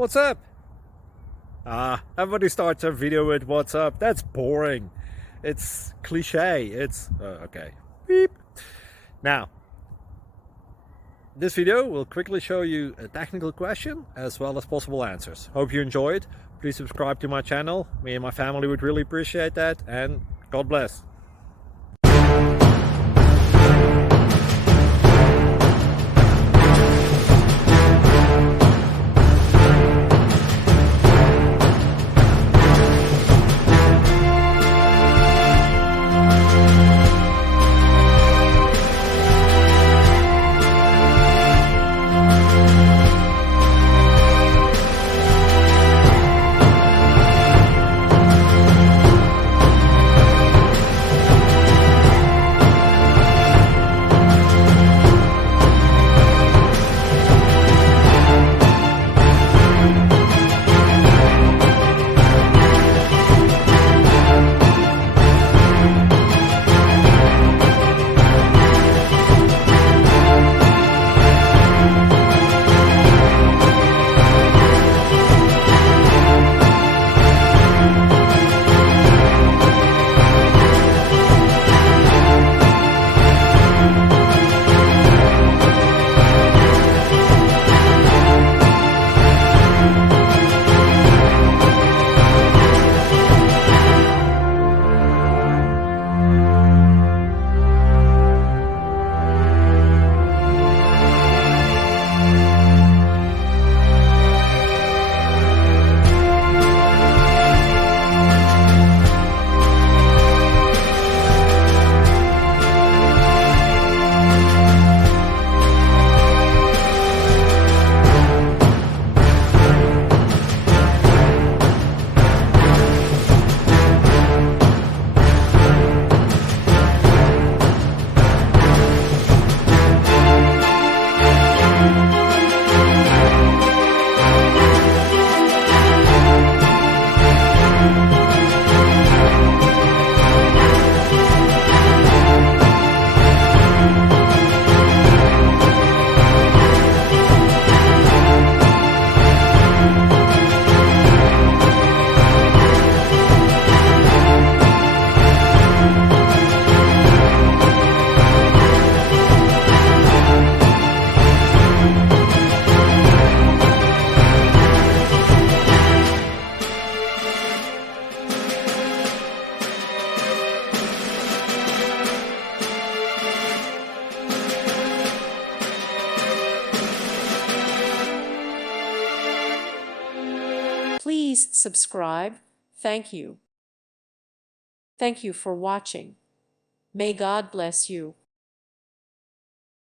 What's up? Everybody starts a video with what's up. That's boring. It's cliche. It's okay. Beep. Now, this video will quickly show you a technical question as well as possible answers. Hope you enjoyed. Please subscribe to my channel. Me and my family would really appreciate that, and God bless. Please subscribe. Thank you. Thank you for watching. May God bless you.